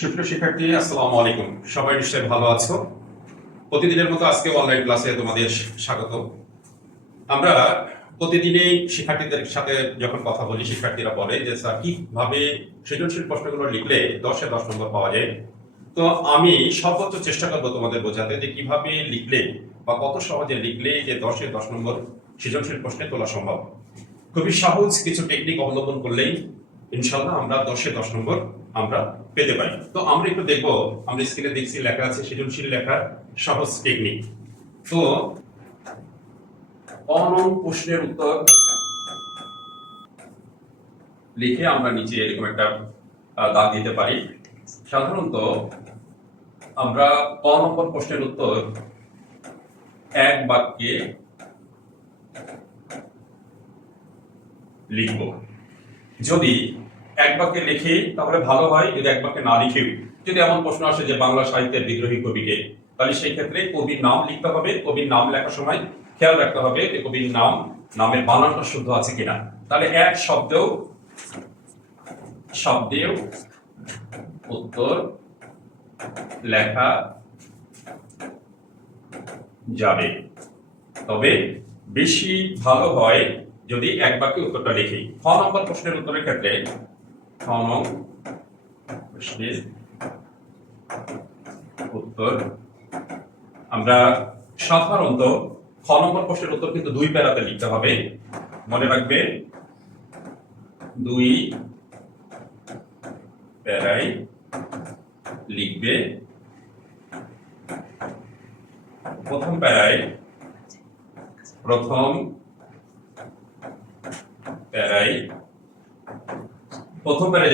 সুপ্রিয় শিক্ষার্থী, আসসালামু আলাইকুম। সবাই নিশ্চয়ই ভালো আছো। প্রতিদিনের মতো আজকে অনলাইন ক্লাসে তোমাদের স্বাগত। আমরা প্রতিদিনই শিক্ষার্থীদের সাথে যখন কথা বলি, শিক্ষার্থীরা বলে যে স্যার কিভাবে সৃজনশীল প্রশ্নগুলো লিখলে 10-এ 10 নম্বর পাওয়া যায়। তো আমি সর্বোচ্চ চেষ্টা করবো তোমাদের বোঝাতে যে কিভাবে লিখলে বা কত সহজে লিখলে যে 10-এ 10 নম্বর সৃজনশীল প্রশ্নে তোলা সম্ভব। খুবই সহজ কিছু টেকনিক অবলম্বন করলেই ইনশাল্লাহ আমরা 10-এ 10 নম্বর আমরা পেতে পারি। তো আমরা একটু দেখবো, আমরা স্ক্রিনে দেখছি লেখা আছে সৃজনশীল লেখার সহজ টেকনিক। তো অনং প্রশ্নের উত্তর লিখে আমরা নিচে এরকম একটা দাগ দিতে পারি। সাধারণত আমরা ক নম্বর প্রশ্নের উত্তর এক বাক্যে লিখব। যদি এক বাক্যে লিখি তাহলে ভালো হয়, যদি এক বাক্যে না লিখেও যদি এমন প্রশ্ন আসে যে বাংলা সাহিত্যের বিদ্রোহী কবিকে, তাহলে সেই ক্ষেত্রে কবির নাম লিখতে হবে। কবির নাম লেখার সময় খেয়াল রাখতে হবে যে কবির নামের বানানটা শুদ্ধ আছে কিনা। তাহলে এক শব্দেও উত্তর লেখা যাবে, তবে বেশি ভালো হয় যদি এক বাক্যে উত্তরটা লিখি। খ নম্বর প্রশ্নের উত্তরের ক্ষেত্রে খ নং প্রশ্নের উত্তর আমরা সাধারণত খ নম্বর প্রশ্নের উত্তর কিন্তু 2 প্যারাতে লিখতে হবে। মনে রাখবে 2 প্যারায় লিখবে। প্রথম প্যারায়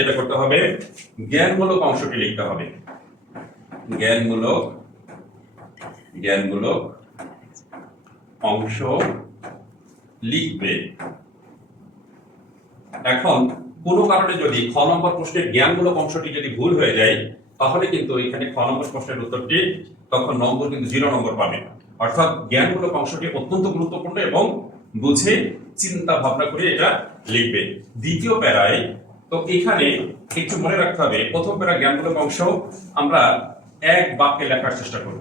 যেটা করতে হবে, জ্ঞানমূলক অংশটি লিখতে হবে। জ্ঞানমূলক অংশ লিখবে। এখন কোনো কারণে যদি খ নম্বর প্রশ্নের জ্ঞানমূলক অংশটি যদি ভুল হয়ে যায়, তাহলে কিন্তু এখানে খ নম্বর প্রশ্নের উত্তরটি তখন নম্বর কিন্তু 0 নম্বর পাবে। অর্থাৎ জ্ঞানমূলক অংশটি অত্যন্ত গুরুত্বপূর্ণ এবং বুঝে চিন্তা ভাবনা করে এটা লিখবে। দ্বিতীয় প্যারায় তো এখানে একটু মনে রাখতে হবে, প্রথম প্যারা জ্ঞানমূলক অংশ আমরা এক বাক্যে লেখার চেষ্টা করব।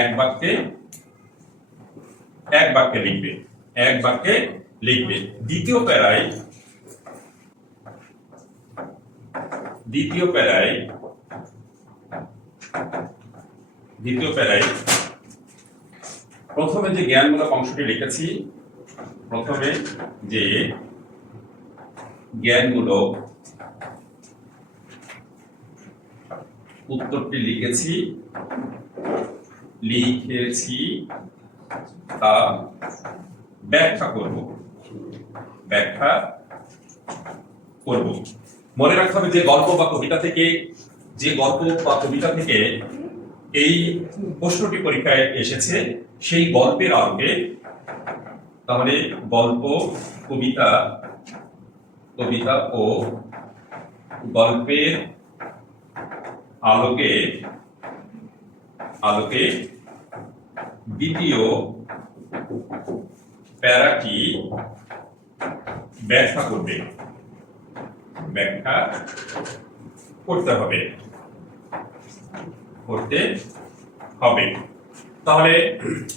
এক বাক্যে লিখবে। দ্বিতীয় প্যারায় প্রথমে যে জ্ঞানমূলক অংশটি লিখেছি, প্রথমে যে জ্ঞানমূলক উত্তরটি লিখেছি তা ব্যাখ্যা করব। মনে রাখতে হবে যে গল্প বা কবিতা থেকে এই প্রশ্নটি পরীক্ষায় এসেছে, সেই গল্পের আলোকে, তাহলে গল্প কবিতা ও গল্পের আলোকে দ্বিতীয় প্যারাটি ব্যাখ্যা করতে হবে। তাহলে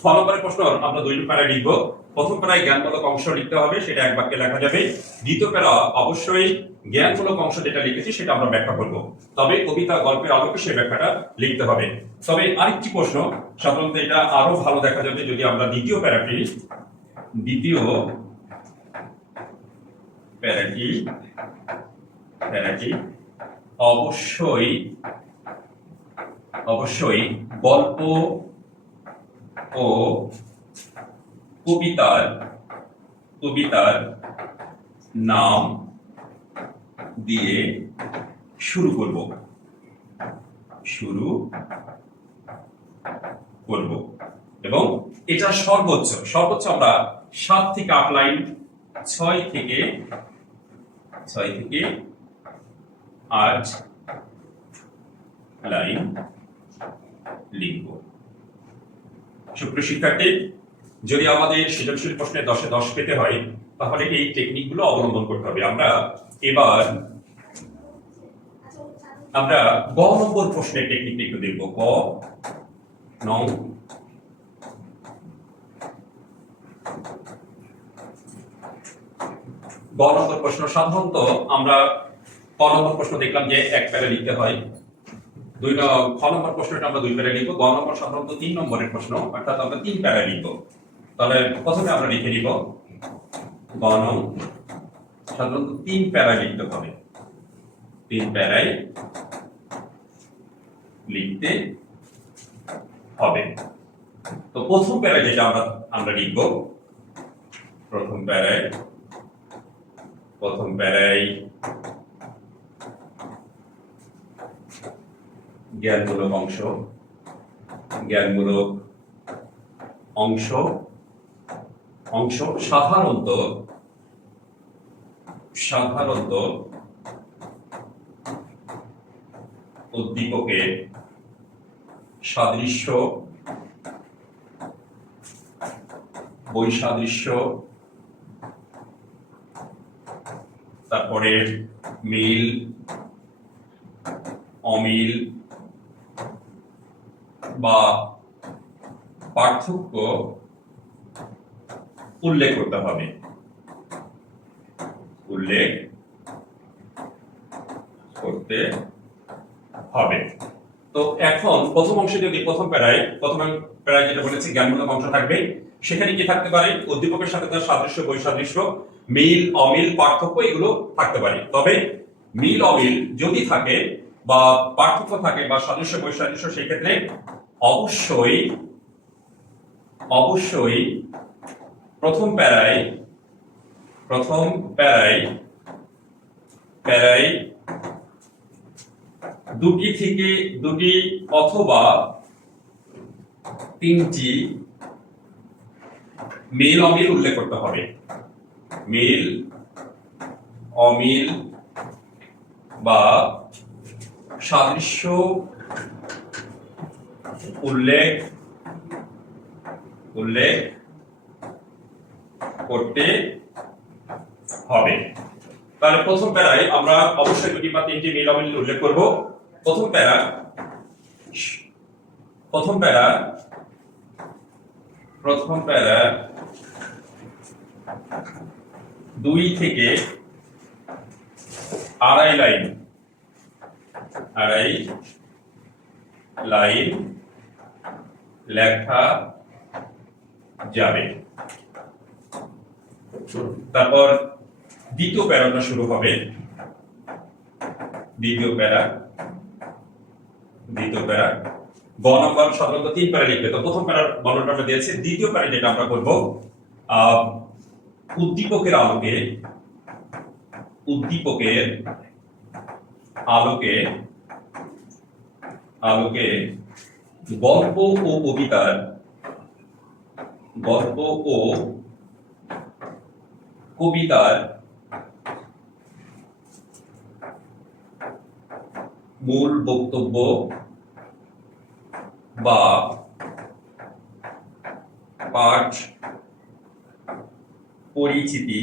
খ নম্বরের প্রশ্ন আমরা 2 প্যারা লিখব। প্রথম প্যারায় জ্ঞানমূলক অংশ লিখতে হবে, সেটা এক বাক্যে লেখা যাবে। দ্বিতীয় প্যারা অবশ্যই জ্ঞানমূলক অংশ যেটা লিখেছি সেটা আমরা ব্যাখ্যা করব, তবে কবিতা গল্পের আলোকে সেই ব্যাখ্যাটা লিখতে হবে। তবে আরেকটি প্রশ্ন, সাধারণত এটা আরো ভালো দেখা যাবে যদি আমরা দ্বিতীয় প্যারাটি অবশ্যই গল্প ও কবিতার নাম দিয়ে শুরু করব এবং এটা সর্বোচ্চ আমরা 7 থেকে 8 লাইন, 6 থেকে 8 লাইন লিখব। সুপ্রিয় শিক্ষার্থী, যদি আমাদের সৃজনশীল প্রশ্নে 10-এ 10 পেতে হয়, তাহলে এই টেকনিকগুলো অবলম্বন করতে হবে। আমরা এবার আমরা গ নম্বর প্রশ্নের টেকনিকটা একটু দেখব। গ নং প্রশ্ন সাধারণত আমরা ক নম্বর প্রশ্ন দেখলাম যে এক প্যারা লিখতে হয়, খ নম্বর প্রশ্নটা আমরা 2 প্যারা লিখবো, গ নম্বর সাধারণত 3 নম্বরের প্রশ্ন, অর্থাৎ আমরা 3 প্যারা লিখবো। তাহলে প্রথমে আমরা লিখে নিব গ নং সাধারণত 3 প্যারা লিখতে হবে, 3 প্যারায় লিখতে হবে। তো প্রথম প্যারায় যেটা আমরা লিখব, প্রথম প্যারায় জ্ঞানমূলক অংশ সাধারণত উদ্দীপকের সাদৃশ্য, বৈসাদৃশ্য, তারপরে মিল, অমিল বা পার্থক্য উল্লেখ করতে হবে, তো এখন প্রথম অংশে যদি প্রথম প্যারায় যেটা বলেছি জ্ঞানমূলক অংশ থাকবে, সেখানে কি থাকতে পারে? উদ্দীপকের সাথে তার সাদৃশ্য, বৈসাদৃশ্য, মিল, অমিল, পার্থক্য এগুলো থাকতে পারে। তবে মিল, অমিল যদি থাকে বা পার্থক্য থাকে বা সাদৃশ্য, বৈসাদৃশ্য, সেই ক্ষেত্রে অবশ্যই প্রথম প্যারায় দুটি অথবা 3টি মিল, অমিল উল্লেখ করতে হবে, মিল, অমিল বা সাদৃশ্য উল্লেখ করতে হবে। তাহলে প্রথম প্যারায় আমরা অবশ্যই 2টি বা 3টি মিল, অমিল উল্লেখ করব। প্রথম প্যারা 2 থেকে 2.5 লাইন লেখা যাবে। তারপর দ্বিতীয় প্যারাটা শুরু হবে, দ্বিতীয় প্যারা গ নম্বর সাধারণত 3 প্যারা লিখবে। তো প্রথম প্যারার বর্ণনাটা আমরা দিয়েছি। দ্বিতীয় প্যারা যেটা আমরা করব, উদ্দীপকের আলোকে গল্প ও কবিতার মূল বক্তব্য বা পাঠ পরিচিতি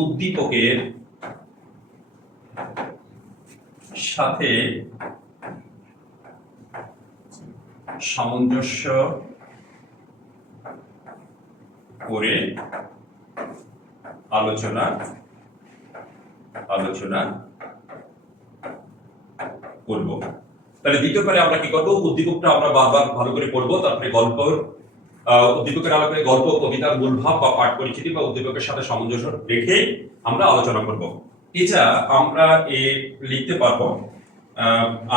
উদ্দীপকের সাথে সামঞ্জস্য করে আলোচনা করব। তাহলে দ্বিতীয় পারে আমরা কি করব? উদ্দীপকটা আমরা বারবার ভালো করে পড়বো, তারপরে উদ্দীপকের আলোকে গল্প, কবিতার মূল ভাব বা পাঠ পরিচিতি বা উদ্দীপকের সাথে সামঞ্জস্য রেখে আমরা আলোচনা করব। এটা আমরা লিখতে পারবো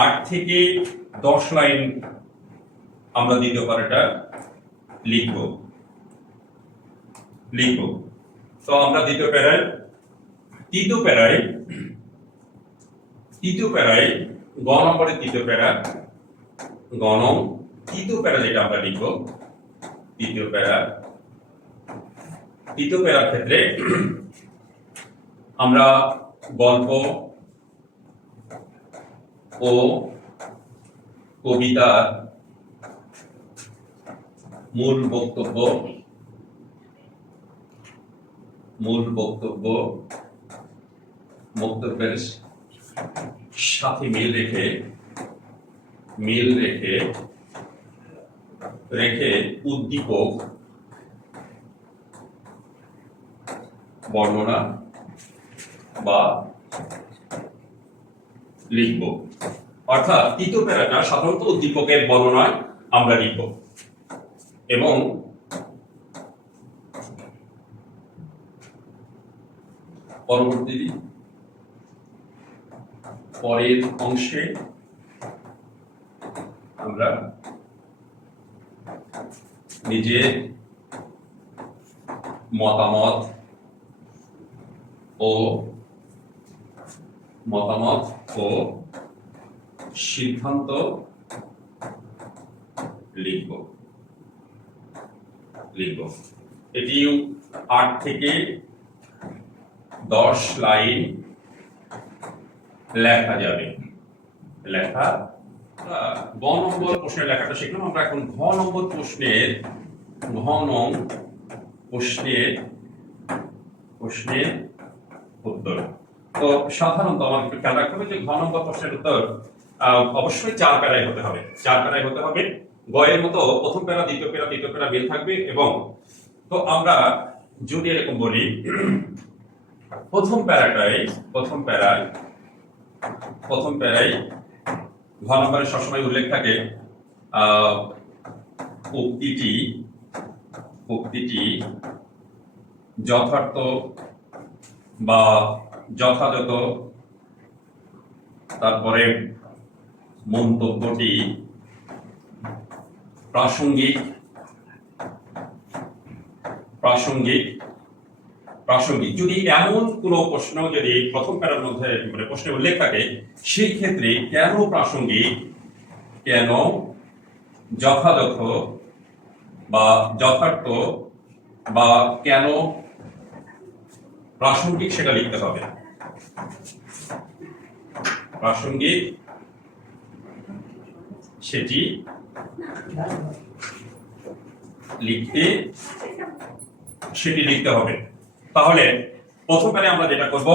8 থেকে 10 লাইন আমরা দ্বিতীয় পারাটা লিখব। তো আমরা তৃতীয় প্যারায় গ নম্বরের তৃতীয় প্যারা যেটা আমরা লিখব, তৃতীয় প্যারার ক্ষেত্রে আমরা গল্প ও কবিতার মূল বক্তব্য মূল বক্তব্যের সাথে মিল রেখে উদ্দীপক বর্ণনা বা লিখব। অর্থাৎ তৃতীয় প্যারাটা সাধারণত উদ্দীপকের বর্ণনায় আমরা লিখব এবং পরের অংশে আমরা নিজের মতামত ও সিদ্ধান্ত লিখব। এটি 8 থেকে 10 লাইন লেখা যাবে। গ নম্বর প্রশ্নের লেখাটা শিখলাম। আমরা এখন ঘ নম্বর প্রশ্নের উত্তর। তো সাধারণত আমাকে একটু খেয়াল রাখতে হবে যে ঘ নম্বর প্রশ্নের উত্তর অবশ্যই 4 প্যারায় হতে হবে। গ এর মতো প্রথম প্যারা, দ্বিতীয় প্যারা, তৃতীয় প্যারা মিল থাকবে। এবং তো আমরা যদি এরকম বলি, প্রথম প্যারায় ঘ নম্বরে সবসময় উল্লেখ থাকে উক্তিটি যথার্থ বা যথাযথ, তারপরে মন্তব্যটি প্রাসঙ্গিক। যদি এমন কোনো প্রশ্ন যদি প্রথম প্যারার মধ্যে প্রশ্নে উল্লেখ থাকে, সেই ক্ষেত্রে কেন প্রাসঙ্গিক, কেন যথাযথ বা যথার্থ বা কেন প্রাসঙ্গিক সেটা লিখতে হবে। প্রাসঙ্গিক সেটি লিখতে হবে। তাহলে প্রথম প্যারায় আমরা যেটা করব,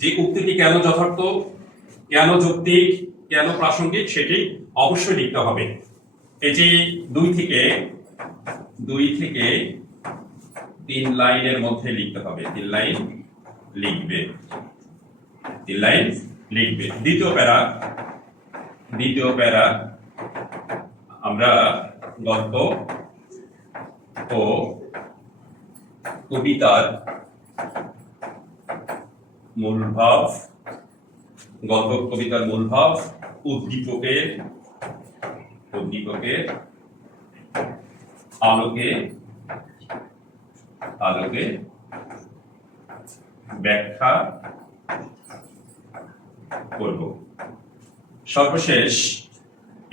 যে উক্তিটি কেন যথার্থ, কেন যৌক্তিক, কেন প্রাসঙ্গিক সেটি অবশ্যই লিখতে হবে। এটি 2 থেকে 3 লাইনের মধ্যে লিখতে হবে। 3 লাইন লিখবে। দ্বিতীয় প্যারা আমরা গল্প ও কবিতার মূলভাব, উদ্দীপকের আলোকে ব্যাখ্যা করব। সর্বশেষ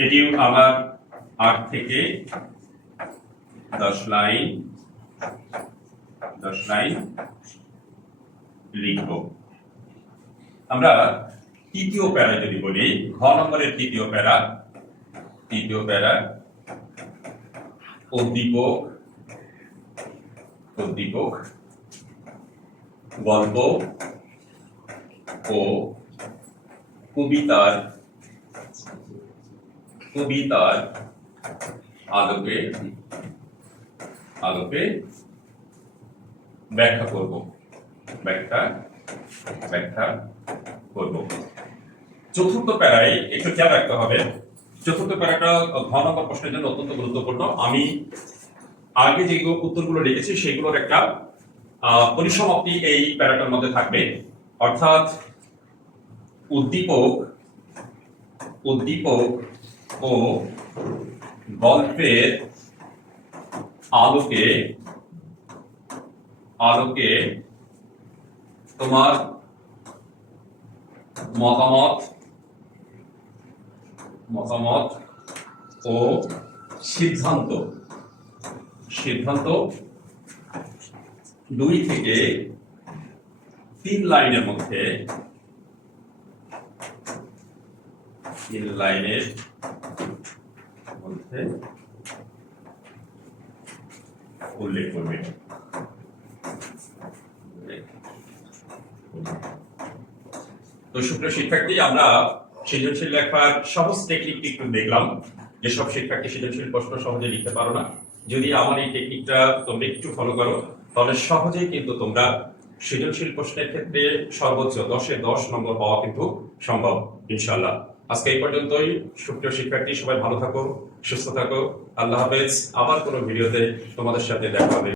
এটিও আমার 8 থেকে 10 লাইন লিখব। আমরা তৃতীয় প্যারা যদি বলি, ঘ নম্বরের তৃতীয় প্যারা উদ্দীপক গল্প ও কবিতার আলোকে ব্যাখ্যা করব। চতুর্থ প্যারায় একটু খেয়াল রাখতে হবে। চতুর্থ প্যারাটা ঘ নম্বর প্রশ্নের জন্য অত্যন্ত গুরুত্বপূর্ণ। আমি আগে যে উত্তরগুলো লিখেছি সেগুলোর একটা পরিসমাপ্তি এই প্যারাটার মধ্যে থাকবে। অর্থাৎ উদ্দীপক ও গল্পের আলোকে তোমার মতামত ও সিদ্ধান্ত 2 থেকে 3 লাইনের মধ্যে উল্লেখ করবে। তো সুপ্রিয় শিক্ষার্থী, আমরা সৃজনশীল লেখার সহজ টেকনিকটি একটু দেখলাম। যেসব শিক্ষার্থী সৃজনশীল প্রশ্ন সহজে লিখতে পারো না, যদি আমার এই টেকনিকটা তোমরা একটু ফলো করো, তাহলে সহজেই কিন্তু তোমরা সৃজনশীল প্রশ্নের ক্ষেত্রে সর্বোচ্চ 10-এ 10 নম্বর পাওয়া কিন্তু সম্ভব ইনশাআল্লাহ। আজকে এই পর্যন্তই। সুপ্রিয় শিক্ষার্থী, সবাই ভালো থাকো, সুস্থ থাকো। আল্লাহ হাফেজ। আবার কোনো ভিডিওতে তোমাদের সাথে দেখা হবে।